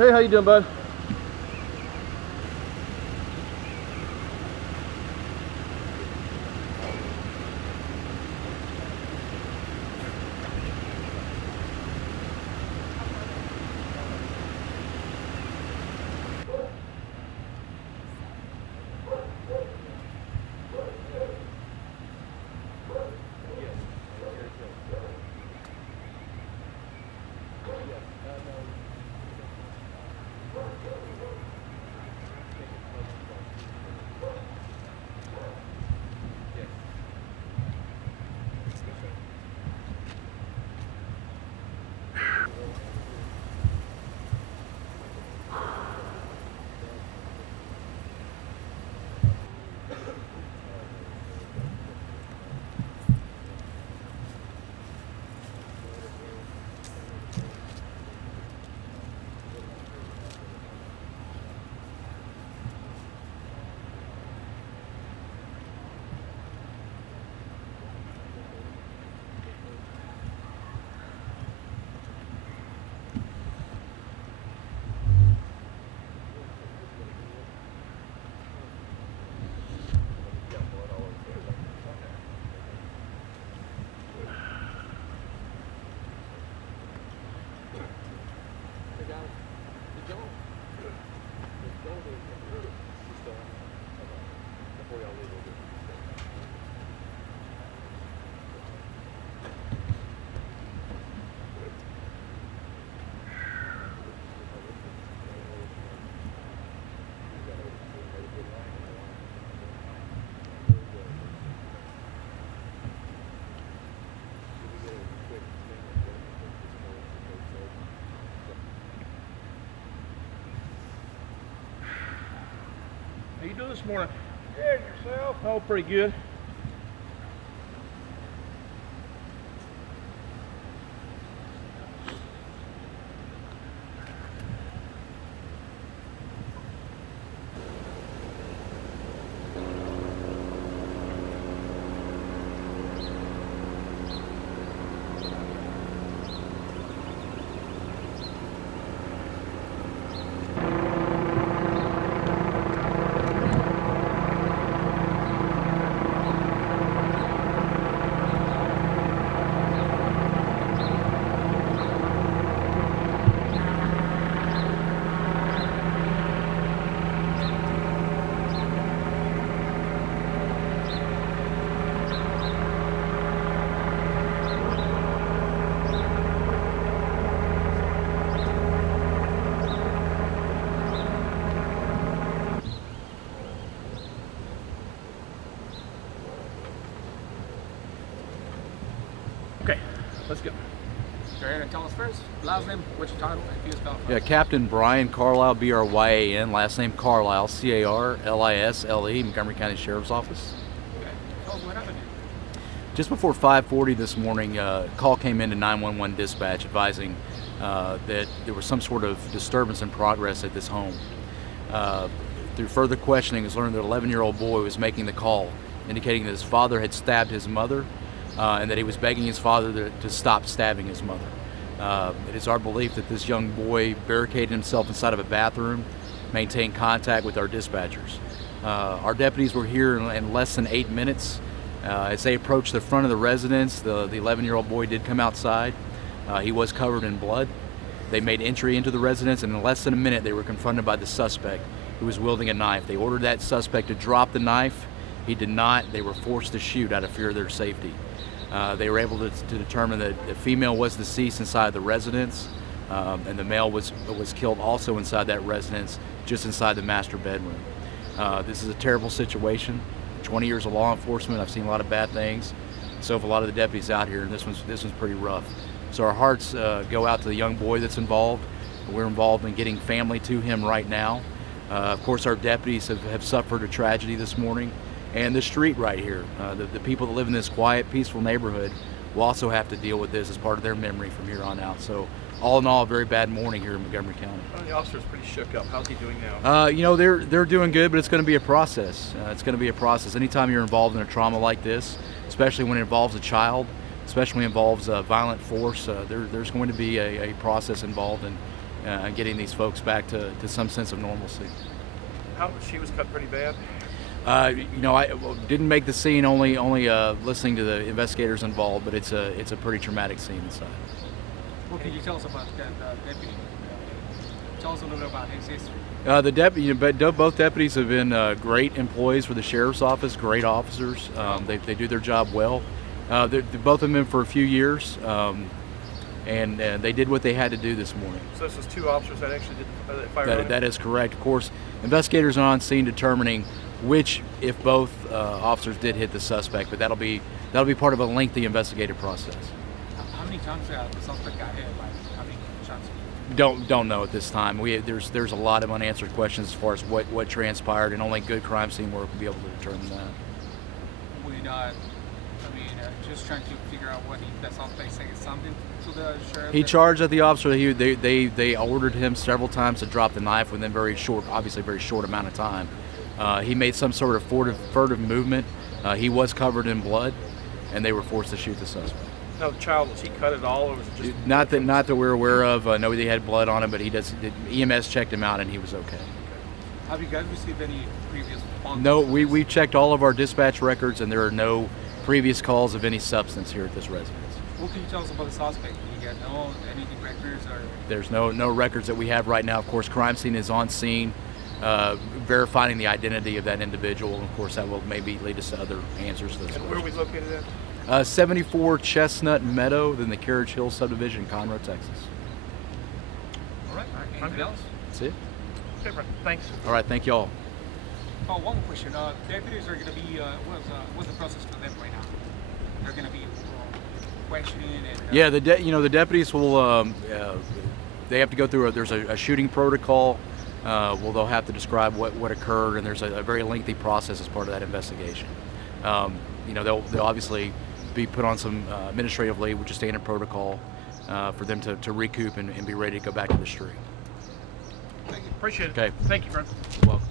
Hey, how you doing, bud? How you doing this morning? Good, yourself? Oh, pretty good. Okay, let's go. Go ahead and tell us first. Last name, what's your title, if you spell it. Yeah, Captain Brian Carlisle, B-R-Y-A-N, last name Carlisle, C-A-R-L-I-S-L-E, Montgomery County Sheriff's Office. Okay. Tell us what happened. Just before 5:40 this morning, a call came into 911 dispatch advising that there was some sort of disturbance in progress at this home. Through further questioning, it was learned that an 11-year-old boy was making the call, indicating that his father had stabbed his mother and that he was begging his father to stop stabbing his mother. It is our belief that this young boy barricaded himself inside of a bathroom, maintained contact with our dispatchers. Our deputies were here in less than 8 minutes. As they approached the front of the residence, the 11-year-old boy did come outside. He was covered in blood. They made entry into the residence, and in less than a minute they were confronted by the suspect, who was wielding a knife. They ordered that suspect to drop the knife. He did not. They were forced to shoot out of fear of their safety. They were able to determine that the female was deceased inside the residence, and the male was killed also inside that residence, just inside the master bedroom. This is a terrible situation. 20 years of law enforcement, I've seen a lot of bad things. So have a lot of the deputies out here, and this one's pretty rough. So our hearts go out to the young boy that's involved. We're involved in getting family to him right now. Of course, our deputies have suffered a tragedy this morning, and the street right here. The people that live in this quiet, peaceful neighborhood will also have to deal with this as part of their memory from here on out. So all in all, a very bad morning here in Montgomery County. Oh, the officer's pretty shook up. How's he doing now? You know, they're doing good, but it's going to be a process. It's going to be a process. Anytime you're involved in a trauma like this, especially when it involves a child, especially when it involves violent force, there's going to be a process involved, and getting these folks back to some sense of normalcy. She was cut pretty bad. I didn't make the scene, only listening to the investigators involved, but it's a pretty traumatic scene inside. What can you tell us about the deputy? Tell us a little bit about his history. Both deputies have been great employees for the sheriff's office, great officers. They do their job well. Both of them been for a few years, and they did what they had to do this morning. So this was 2 officers that actually did the fire. That is correct. Of course, investigators are on scene determining if both officers did hit the suspect, but that'll be part of a lengthy investigative process. How many times the suspect got hit? Like how many shots? Don't know at this time. There's a lot of unanswered questions as far as what transpired, and only good crime scene work will be able to determine that. Just trying to figure out what the suspect saying something to the sheriff. He charged at the officer. They ordered him several times to drop the knife within very short amount of time. He made some sort of furtive movement. He was covered in blood, and they were forced to shoot the suspect. Now, the child, was he cut at all, or was it just... Not that we're aware of. I know he had blood on him, but EMS checked him out, and he was okay. Have you guys received any previous responses? No, we checked all of our dispatch records, and there are no previous calls of any substance here at this residence. What can you tell us about the suspect? Did you get any records? Or There's no records that we have right now. Of course, crime scene is on scene, verifying the identity of that individual. Of course, that will maybe lead us to other answers to those questions. Where are we located at? 74 Chestnut Meadow in the Carriage Hill subdivision, Conroe, Texas. All right. Anything else? That's it. Okay, Brent. Thanks. All right. Thank you all. Oh, one more question. Deputies are going to be, what's the process for them right now? They're going to be questioning and... Yeah, the deputies will, they have to go through, there's a shooting protocol. They'll have to describe what occurred, and there's a very lengthy process as part of that investigation. They'll obviously be put on some administrative leave, which is standard protocol, for them to recoup and be ready to go back to the street. Thank you. Appreciate it. Okay. Thank you, Brent. You're welcome.